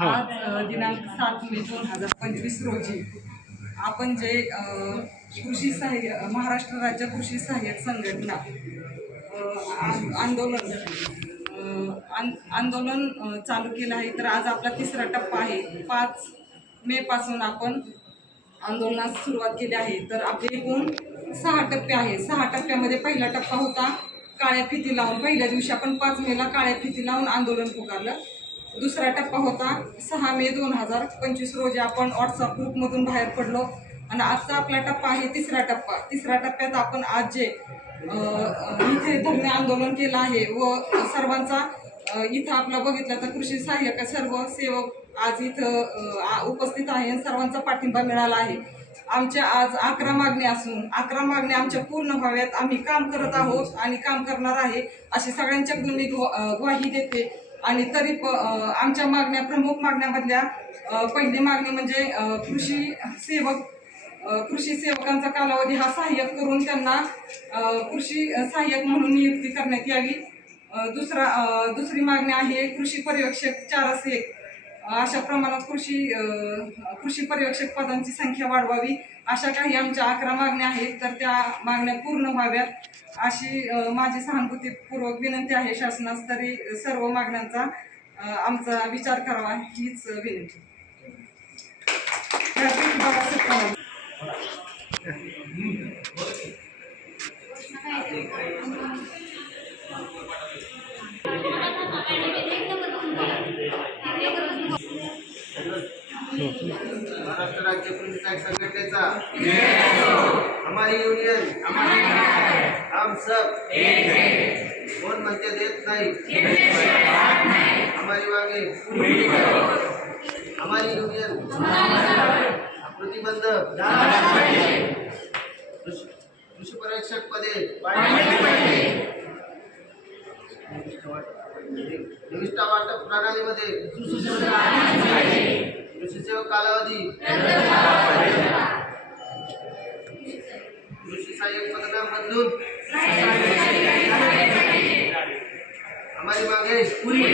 हो. आज दिनांक सात मे दोन हजार पंचवीस रोजी आपण जे कृषी सहाय्य महाराष्ट्र राज्य कृषी सहाय्यक संघटना आंदोलन आंदोलन चालू केलं आहे. तर आज आपला तिसरा टप्पा आहे. पाच मे पासून आपण आंदोलनास सुरुवात केली आहे. तर आपले एकूण सहा टप्पे आहे सहा टप्प्यामध्ये पहिला टप्पा होता काळ्या फिती लावून. पहिल्या दिवशी आपण पाच मेला काळ्या फिती लावून आंदोलन पुकारलं. दुसरा टप्पा होता सहा मे दोन हजार पंचवीस रोजी आपण व्हॉट्सअप ग्रुपमधून बाहेर पडलो. आणि आजचा आपला टप्पा आहे तिसरा टप्पा. तिसऱ्या टप्प्यात आपण आज जे इथे धरणे आंदोलन केलं आहे व सर्वांचा इथं आपला बघितलं तर कृषी सहाय्यक सर्व सेवक आज इथं उपस्थित आहे आणि सर्वांचा पाठिंबा मिळाला आहे. आमच्या आज अकरा मागण्या असून अकरा मागण्या आमच्या पूर्ण व्हाव्यात. आम्ही काम करत आहोत आणि काम करणार आहे अशी सगळ्यांच्याकडून मी ग्वा- ग्वाही देते. आणि तरी प आमच्या मागण्या प्रमुख मागण्यामधल्या पहिली मागणी म्हणजे कृषी सेवक कृषी सेवकांचा कालावधी हा सहाय्यक करून त्यांना कृषी सहाय्यक म्हणून नियुक्ती करण्यात यावी. दुसरा दुसरी मागणी आहे कृषी पर्यवेक्षक चारस एक अशा प्रमाणात कृषी कृषी पर्यवेक्षक पदांची संख्या वाढवावी. अशा काही आमच्या अकरा मागण्या आहेत तर त्या मागण्या पूर्ण व्हाव्यात. अशी माझी सहानुभूतीपूर्वक विनंती आहे शासनास तरी सर्व मागण्यांचा आमचा विचार करावा हीच विनंती. हो. महाराष्ट्र राज्य पंचायत संघटनेचा. हमारी युनियन हम सब. कोण मध्य देत नाही? हमारी मागे हमारी युनियन प्रतिबंध कृषी परीक्षक पदे. निविष्ठा वाटप प्रणालीमध्ये. कृषी कालावधी. कृषी सहाय्यक पदना बदलून हमारी पुरी. पूरी.